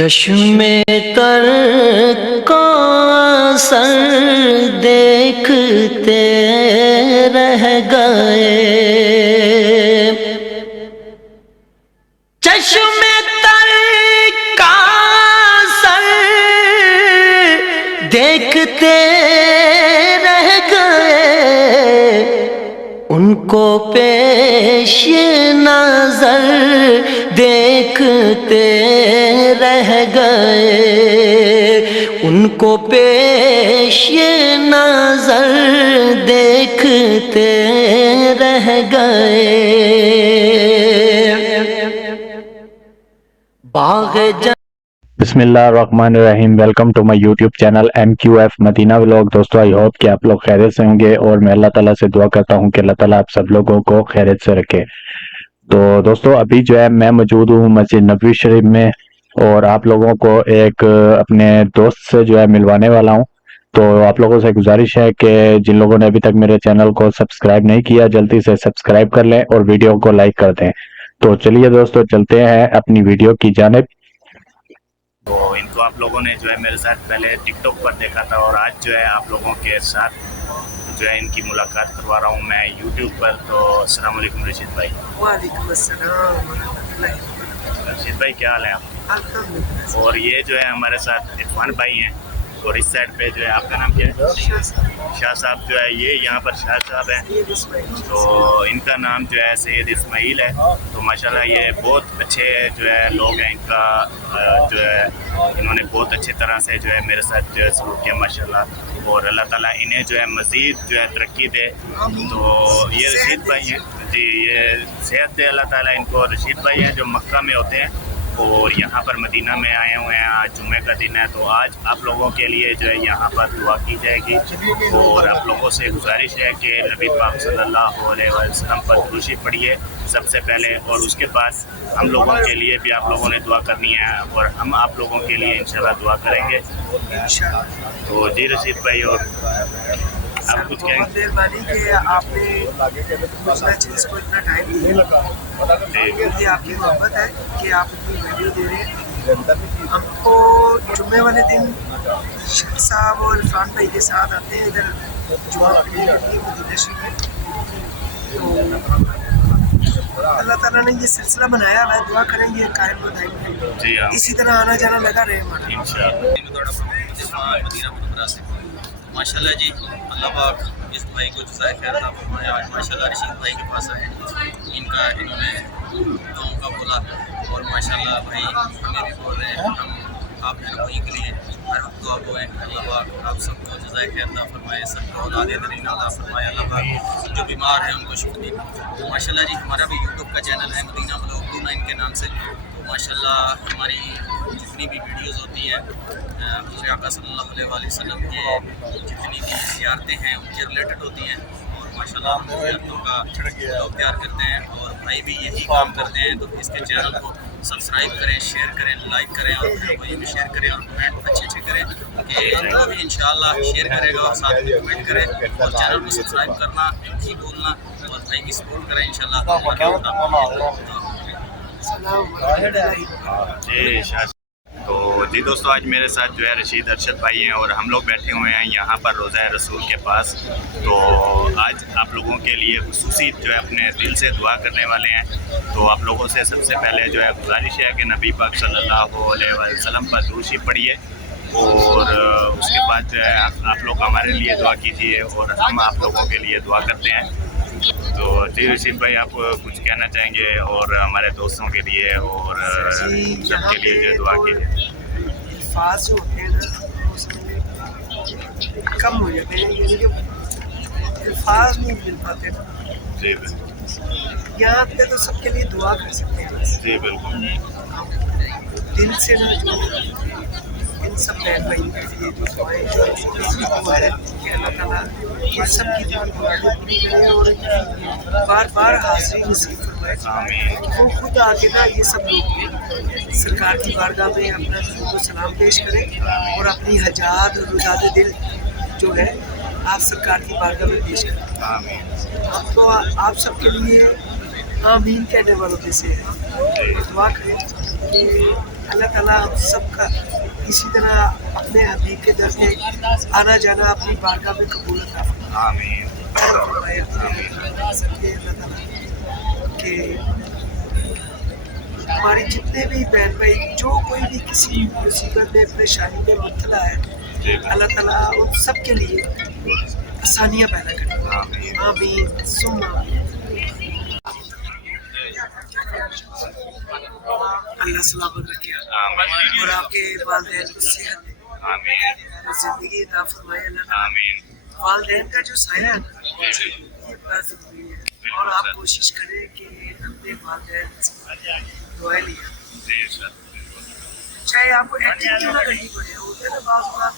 چشم تر کا سر دیکھتے رہ گئے، چشم تر کا سر دیکھتے رہ گئے، ان کو پیش نظر دیکھتے رہ گئے، ان کو پیش نظر دیکھتے رہ گئے۔ باغ بسم اللہ الرحمن الرحیم، welcome to my YouTube channel MQF Madina vlog. دوستو آئی ہوپ کہ آپ لوگ خیریت سے ہوں گے، اور میں اللہ تعالیٰ سے دعا کرتا ہوں کہ اللہ تعالیٰ آپ سب لوگوں کو خیریت سے رکھے۔ تو دوستو ابھی جو ہے میں موجود ہوں مسجد نبوی شریف میں، اور آپ لوگوں کو ایک اپنے دوست سے جو ہے ملوانے والا ہوں۔ تو آپ لوگوں سے گزارش ہے کہ جن لوگوں نے ابھی تک میرے چینل کو سبسکرائب نہیں کیا جلدی سے سبسکرائب کر لیں اور ویڈیو کو لائک کر دیں۔ تو چلیے دوستو چلتے ہیں اپنی ویڈیو کی جانب۔ تو ان کو آپ لوگوں نے جو ہے میرے ساتھ پہلے ٹک ٹاک پر دیکھا تھا، اور آج جو ہے آپ لوگوں کے ساتھ جو ہے ان کی ملاقات کروا رہا ہوں میں یوٹیوب پر۔ تو السلام علیکم رشید بھائی۔ وعلیکم السلام ورحمۃ اللہ وبرکاتہ۔ رشید بھائی کیا حال ہے آپ؟ الحمدللہ۔ اور یہ جو ہے ہمارے ساتھ عرفان بھائی ہیں، اور اس سائڈ پہ جو ہے آپ کا نام کیا ہے؟ شاہ صاحب جو ہے یہ یہاں پر شاہ صاحب ہیں، تو ان کا نام جو ہے سید اسماعیل ہے۔ تو ماشاءاللہ یہ بہت اچھے جو ہے لوگ ہیں، ان کا جو ہے انہوں نے بہت اچھی طرح سے جو ہے میرے ساتھ جو ہے سلوک کیا ماشاءاللہ، اور اللہ تعالیٰ انہیں جو ہے مزید جو ہے ترقی دے۔ تو یہ رشید بھائی ہیں جی، یہ صحت دے اللہ تعالیٰ ان کو۔ رشید بھائی ہیں جو مکہ میں ہوتے ہیں اور یہاں پر مدینہ میں آئے ہوئے ہیں۔ آج جمعہ کا دن ہے، تو آج آپ لوگوں کے لیے جو ہے یہاں پر دعا کی جائے گی، اور آپ لوگوں سے گزارش ہے کہ نبی پاک صلی اللہ علیہ وسلم پر درود پڑھیے سب سے پہلے، اور اس کے بعد ہم لوگوں کے لیے بھی آپ لوگوں نے دعا کرنی ہے، اور ہم آپ لوگوں کے لیے انشاءاللہ دعا کریں گے۔ تو جی رشید بھائی، اور آپ کچھ کہیں؟ بہت مہربانی کہ آپ نے دوسرا چیز کو اتنا ٹائم دیا، یہ آپ کی محبت ہے کہ آپ اتنی ویڈیو دے رہے ہیں۔ ہم کو جمعے والے دن شاہ صاحب اور عرفان بھائی کے ساتھ آتے ہیں ادھر جمعہ پڑھنے کے لیے مدینہ شریف میں۔ تو اللہ تعالیٰ نے یہ سلسلہ بنایا ہے، دعا کریں گے قائم و دائم رہے، جی ہاں اسی طرح آنا جانا لگا رہے ہمارا انشاءاللہ۔ مدینہ منورہ سے ماشاءاللہ جی، اللہ پاک اس بھائی کو جزائے خیر عطا فرمائے۔ آج ماشاءاللہ رشید بھائی کے پاس آئے، انہوں نے دعاؤں کا بولا، اور ماشاءاللہ بھائی ہمیں بھی بول رہے ہیں ہم آپ ہیں وہیں کے لیے ہر وقت دعا کو ہیں۔ اللہ پاک آپ سب کو جزائے خیر عطا فرمائے، سب کو اولاد ترین عطا فرمائے۔ اللہ پاک جو بیمار ہیں ان کو شفا دے۔ ماشاءاللہ جی ہمارا بھی یوٹیوب کا چینل ہے مدینہ ولاگ 29 کے نام سے۔ تو ماشاءاللہ ہماری جتنی بھی ویڈیوز ہوتی ہیں حضور آقا صلی اللہ علیہ وسلم کے جتنی بھی زیارتیں ہیں ان کے ریلیٹڈ ہوتی ہیں، اور ماشاءاللہ ہم زیارتوں کا بلاگ تیار کرتے ہیں، اور بھائی بھی یہی کام کرتے ہیں۔ تو اس کے چینل کو سبسکرائب کریں، شیئر کریں، لائک کریں، اور ویڈیو کو یہ بھی شیئر کریں، اور کمنٹ اچھے اچھے کریں کہ وہ بھی انشاءاللہ شیئر کرے گا اور ساتھ میں کمنٹ کرے، اور چینل کو سبسکرائب کرنا نہیں بھولنا، اور بھائی کی سپورٹ کریں انشاءاللہ۔ جی شاہ۔ تو جی دوستو آج میرے ساتھ جو ہے رشید ارشد بھائی ہیں، اور ہم لوگ بیٹھے ہوئے ہیں یہاں پر روضہ رسول کے پاس۔ تو آج آپ لوگوں کے لیے خصوصی جو ہے اپنے دل سے دعا کرنے والے ہیں۔ تو آپ لوگوں سے سب سے پہلے جو ہے گزارش ہے کہ نبی پاک صلی اللہ علیہ وسلم پر درود پڑھیے، اور اس کے بعد جو ہے آپ لوگ ہمارے لیے دعا کیجیے، اور ہم آپ لوگوں کے لیے دعا کرتے ہیں۔ تو جی رشید بھائی آپ کچھ کہنا چاہیں گے، اور ہمارے دوستوں کے لیے اور سب کے لیے جو دعا کیجیے۔ الفاظ جو ہوتے ہیں نا وہ سب میں کم ہو جاتے ہیں، یعنی کہ الفاظ نہیں مل پاتے نا۔ جی بالکل، یہاں پہ تو سب کے لیے دعا کر سکتے ہیں، جی بالکل، دل سے نہ جو ان سب بہن بھائیوں کے لیے جو دعائیں جو وہ ہے کہ اللہ تعالیٰ ان سب کی جو دعائیں پوری کرے، اور بار بار حاضری نصیب فرمائے کہ وہ خود آگے نا یہ سب لوگ سرکار کی بارگاہ میں اپنا درود و سلام پیش کریں، اور اپنی حاجات اور رضاد دل جو ہے آپ سرکار کی بارگاہ میں پیش کریں۔ ہم تو آپ سب کے لیے آمین کہنے والوں میں سے ہیں، اور دعا کریں کہ अल्लाह ताला हम सबका इसी तरह अपने हबीब के दर पे आना जाना अपनी बारगाह में कबूल अता आमीन फरमाए। सदके अल्लाह ताला कि हमारे जितने भी बहन भाई जो कोई भी किसी मुसीबत में परेशानी में मुब्तला है, जी अल्लाह ताला उन सब के लिए आसानियाँ पैदा करे। आमीन सुम्मा आमीन। अल्लाह सलामत रखे आमीन और आपके वालिदैन को सेहत दे आमीन और जिंदगी अता फरमाए। अल्लाह ताला आमीन वालिदैन का जो साया है ना, ये बड़ा ज़रूरी है और आप कोशिश करें कि अपने वालिदैन से दुआएं लिया, जी सर चाहे आपको एक्टिंग क्यों ना करनी पड़े। होते हैं ना बाज़ बात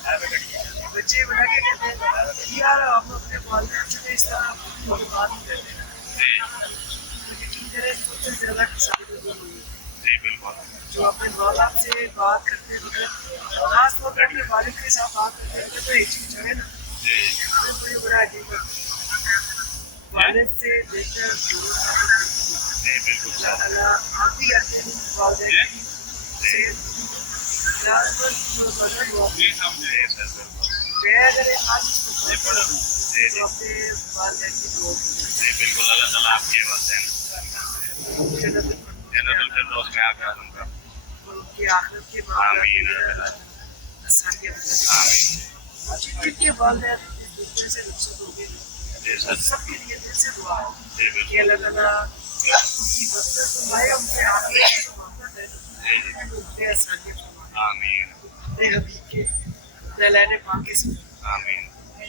बच्चे बना के कहते हैं यार हम अपने वालिदैन से इस तरह बात नहीं करते, जी तो यकीन करें सबसे ज़्यादा किसान जी बिल्कुल जो अपने माँ बाप से बात करते वक्त खास तौर पर अपने वालिद के साथ बात करते वक्त तो एक चीज़ है ना, जी बड़ी बड़ा अजीब है वालिद से बेहतर जी बिल्कुल अल्लाह ताला आप भी करते हैं वालिदैन की सेहत इलाज पर जो बदल हुआ जी सर मैं अगर एक आज जी तो जी अपने वालिदैन की दुआ जी बिल्कुल अल्लाह ताला आपके वालिदैन जन्नतुल फिरदौस में आकर दूंगा उनकी आखिरत के आमीन आसानियाँ आमीन जिनके वालिदैन इस दुनिया से रुखसत हो गए जी सर सबके लिए दिल से दुआ है जी कि बिल्कुल अल्लाह ताला उनकी मदद फरमाए, उनके आखिरत की जो मोहब्बत है उनके आसानियाँ फरमाए आमीन अपने हबीब के दलाने पाक के साथ। आमीन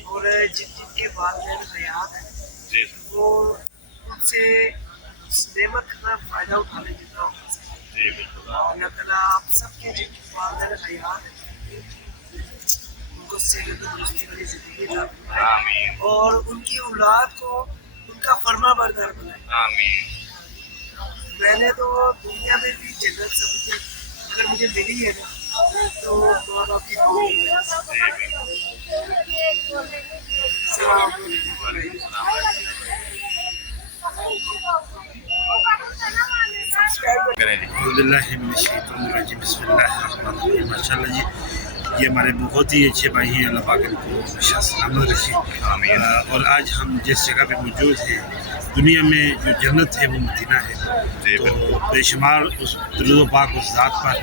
और जिनके वालिदैन हयात हैं जी सर वो उनसे उस नेमत का फ़ायदा उठाने जितना हो सके। जी बिल्कुल अल्लाह ताला आप सबके जिनके वालिदैन हयात हैं उनको सेहत और तंदुरुस्ती वाली ज़िंदगी अता फरमाए आमीन और उनकी औलाद को उनका फरमा बरदार बनाए। आमीन मैंने तो दुनिया में भी जन्नत समझे अगर मुझे मिली है ना तो माँ बाप की दुआ है। सलाम करें जी माशाल्लाह जी, ये हमारे बहुत ही अच्छे भाई हैं, अल्लाह पाक इनको हमेशा सलामत रखे। आमीन और आज हम जिस जगह पे मौजूद हैं, दुनिया में जो जन्नत है वो मदीना है। जी तो बेशुमार उस दुरूद पाक उस ज़ात पर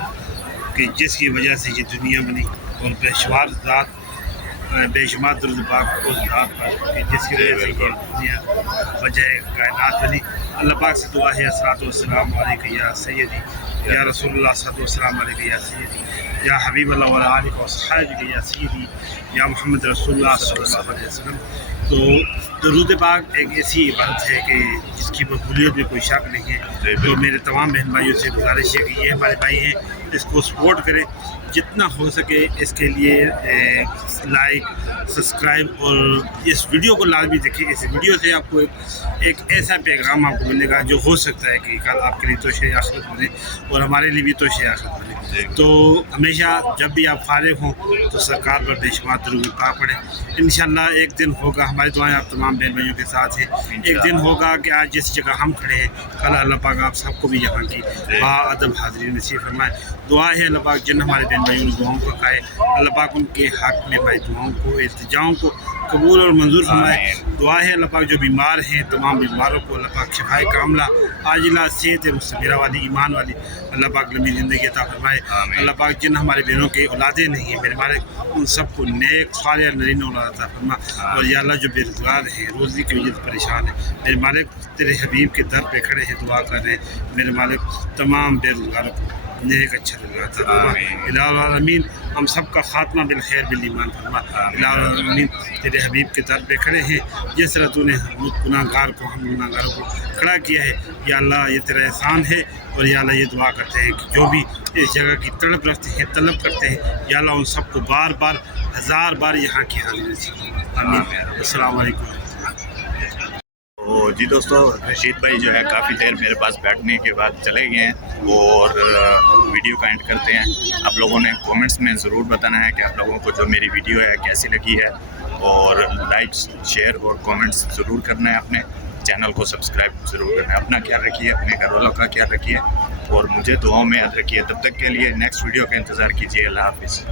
कि जिसकी वजह से ये दुनिया बनी, और बेशुमार दुरूद पाक उस ज़ात पर कि जिसकी वजह से ये दुनिया वजह कायनात बनी। अल्लाह पाक से दुआ है अस्सलातु वस्सलाम अलैका या सय्यदी या रसूलुल्लाह सल्लल्लाहु अलैहि या सय्यदी या हबीबल्लाह व आलिका व सहाबिका या सय्यदी या मोहम्मद रसूलुल्लाह सल्लल्लाहु अलैहि वसल्लम। तो दरूद पाक एक ऐसी इबादत है कि जिसकी मकबूलियत में कोई शक नहीं है। तो मेरे तमाम बहन भाइयों से गुजारिश है कि ये हमारे भाई हैं, इसको सपोर्ट करें जितना हो सके। इसके लिए लाइक सब्सक्राइब और इस वीडियो को लाजमी देखें। इस वीडियो से आपको एक ऐसा पैगाम आपको मिलेगा जो हो सकता है कि कल आपके लिए तोशे आखिरत बने और हमारे लिए भी तोशे आखिरत बने। तो हमेशा जब भी आप फारिग हों तो सरकार पर बेशुमार दुरूद पाक पढ़ें। इंशाअल्लाह एक दिन होगा, हमारी दुआएं आप तमाम बहन भाइयों के साथ हैं। एक दिन होगा कि आज जिस जगह हम खड़े हैं कल अल्लाह पाक आप सबको भी यहाँ की बाअदब हाज़िरी नसीब फरमाए। दुआ है अल्लाह पाक जिन हमारे बहन भाइयों ने दुआओं को खाए, अल्लाह पाक उनके हक़ में भाई दुआओं को इल्तिजाओं को कबूल और मंजूर फरमाए। दुआ है अल्लाह पाक जो बीमार हैं तमाम बीमारों को अल्लाह पाक शिफाए कामला आजिला सेहत मुस्तमिरा वाली ईमान वाली अल्लाह पाक लंबी ज़िंदगी अता फरमाए। अल्लाह पाक जिन हमारे बहनों के औलादे नहीं हैं मेरे मालिक उन सबको नेक सालिह नरीन औलाद अता फरमा। और या अल्लाह जो बेरोज़गार हैं रोज़ी की वजह से परेशान हैं मेरे मालिक तेरे हबीब के दर पे खड़े हैं दुआ कर रहे हैं मेरे मालिक तमाम बेरोज़गारों को नेक अच्छा आमीन। हम सबका खात्मा बिल खैर बिल ईमान फरमा आमीन। तेरे हबीब के दर पे खड़े हैं जिस तरह तूने गुनाहगार को हम गुनाहगारों को खड़ा किया है या अल्लाह ये तेरा एहसान है। और या अल्लाह ये दुआ करते हैं कि जो भी इस जगह की तड़प रखते हैं तलब करते हैं या अल्लाह उन सबको बार बार हज़ार बार यहाँ की हाज़िरी नसीब आमीन। अस्सलाम वालेकुम। तो जी दोस्तों, रशीद भाई जो है काफ़ी देर मेरे पास बैठने के बाद चले गए हैं और वीडियो का एंड करते हैं। आप लोगों ने कमेंट्स में ज़रूर बताना है कि आप लोगों को जो मेरी वीडियो है कैसी लगी है और लाइक शेयर और कमेंट्स ज़रूर करना है। अपने चैनल को सब्सक्राइब ज़रूर करना है। अपना ख्याल रखिए, अपने घर वालों का ख्याल रखिए। اور مجھے دعاؤں میں یاد رکھیے. تب تک کے لیے نیکسٹ ویڈیو کا انتظار کیجیے. اللہ حافظ.